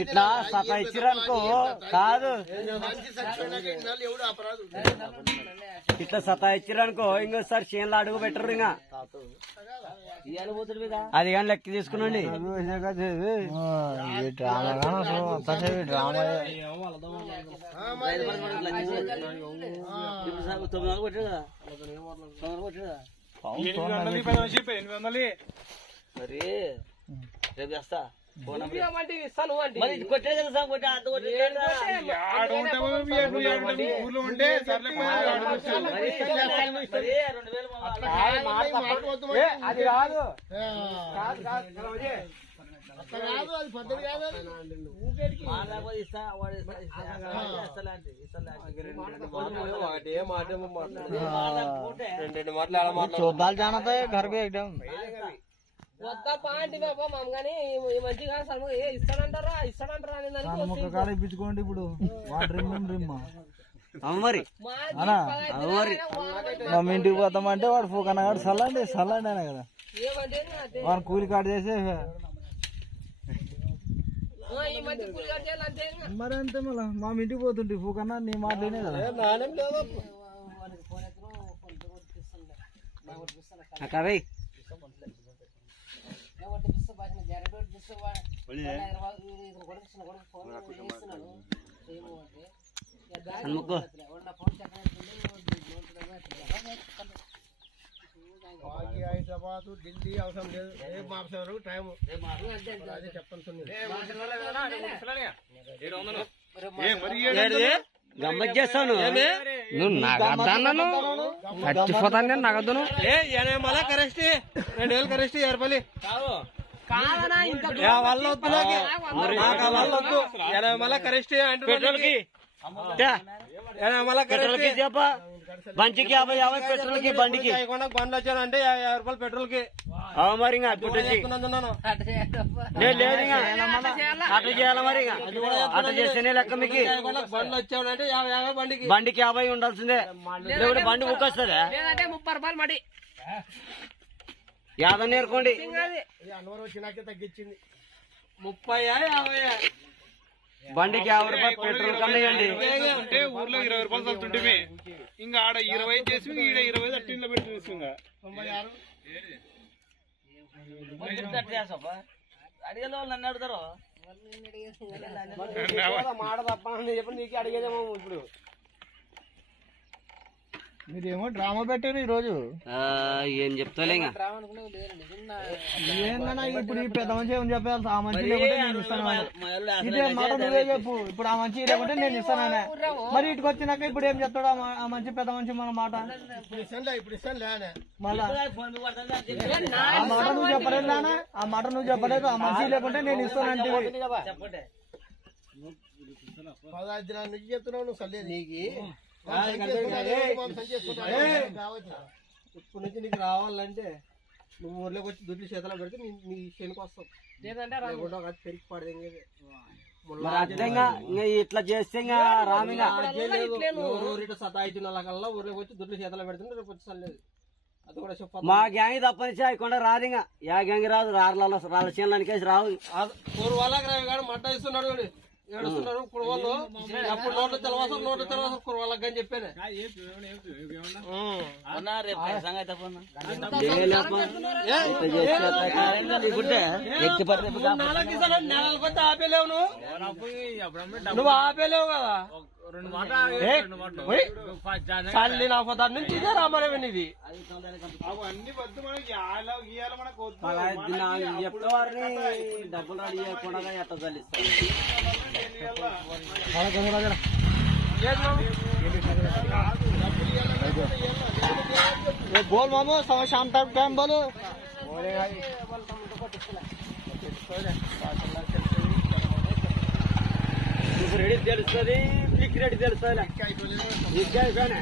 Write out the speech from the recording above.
ఇట్లా సతాయిచ్చిరనుకో కాదు, ఇట్లా సతాయిచ్చిరనుకో ఇంకోసారి చేనులో అడుగు పెట్టరు. ఇంకా అది కానీ లెక్క తీసుకునండి. మరి రేపు చేస్తా కొట్టే కదా అది కాదు. చూద్దాలు జానతాయి ఘర్కి ఎక్కడం ఇప్పించుకోండి. ఇప్పుడు మరి మా ఇంటికి పోతామంటే వాడు ఫోకన్నాడు సల్లండి సల్లండి అయినా కదా వాడు కూలి కాటు చేసే మరి అంతే. మళ్ళా మా ఇంటికి పోతుంటే ఫోకన్నా నీ మాటలేనే కదా అక్కవే హైదరాబాద్ ఢిల్లీ అవసరం లేదు. రేపు మాసం టైం గమ్మత్ చేస్తాను. నువ్వు నగద్దన్నాను చచ్చిపోతాను నేను నగద్దును. మళ్ళా కరెక్ట్ 2000 కరెక్ట్ 1000 రూపాయలు వల్ల వద్దు. మళ్ళా కరెక్ట్ పెట్రోల్ కి చెప్ప బంచికి 50 పెట్రోల్ కి బండికి బండ్లు వచ్చానంటే 50 రూపాయలు పెట్రోల్ కి. మరి లేదు అట్లా చేయాలి. మరి అట్లా చేస్తేనే లెక్క మీకు. బండ్లు వచ్చానంటే 50 బండికి 50 ఉండాల్సిందే. లేకుంటే బండి ఊకొస్తుందా 30 రూపాయలు మడి యాదవ్ నేర్కోండి. వచ్చినాకే తగ్గించింది 30 బండికి 50 రూపాయలు పెట్రోల్ కన్నాయండి. అంటే ఊర్లో 20 రూపాయలు చదువుతుంటే ఇంకా ఆడ 20 చేసి ఈడ 20 30 పెట్టి ఇంకా అడిగే వాళ్ళు నన్ను అడుగుతారు మాట తప్ప చెప్పి నీకు అడిగేదేమో. ఇప్పుడు మీరేమో డ్రామా పెట్టారు ఈ రోజు. ఏం చెప్తాలే ఏందన్నా ఇప్పుడు ఈ పెద్ద మంచి ఏమని చెప్పాలి. ఆ మంచి లేకుంటే నేను ఇస్తాను. ఇదే మాట నువ్వే చెప్పు. ఇప్పుడు ఆ మంచి లేకుంటే నేను ఇస్తానే. మరి ఇటుకు వచ్చినాక ఇప్పుడు ఏం చెప్తాడు ఆ మంచి పెద్ద మంచి మన మాట. మళ్ళా ఆ మాట నువ్వు చెప్పలేదు నానా. ఆ మాట నువ్వు చెప్పలేదు. ఆ మంచి లేకుంటే నేను ఇస్తానంటే నుంచి చెప్తున్నావు నువ్వు సర్లేదు. ఇప్పుడు నుంచి నీకు రావాలంటే నువ్వు ఊర్లోకి వచ్చి దుడ్లు చేతలో పెడితే నీ శనికి వస్తావు. పెరిగి పడేది ఇట్లా చేస్తే సతాయితున్న కల్లా ఊర్లోకి వచ్చి దుడ్లు చేతలో పెడుతుంటే రేపు వచ్చి సర్లేదు. అది కూడా చెప్పాలి. మా గ్యాంగ్ తప్పనిచ్చి అయ్యకుండా రాదు. ఇంకా యా గ్యాంగ్ రాదు. రాళ్ళ చేనులనికేసి రావు. వాళ్ళకి రావి కాదు మట్ట ఇస్తున్నాడు ఏడుస్తున్నారు కురవాళ్ళు. అప్పుడు నోట్లు తెలవాసం కురవాళ్ళకి అని చెప్పాను. నెలకొద్ది ఆపేలేవు నువ్వు ఆపేలేవు కదా. చల్లి నా పొద్దు నుంచి ఇదే రామారావు ఇది. డబ్బులు రెడీ చేయకుండా ఎట్లా చల్లిస్తాను. बोल मामू सवा शाम तक टाइम बोलो. రెడీ తెలుస్తుంది. రెడీ తెలుస్తుంది.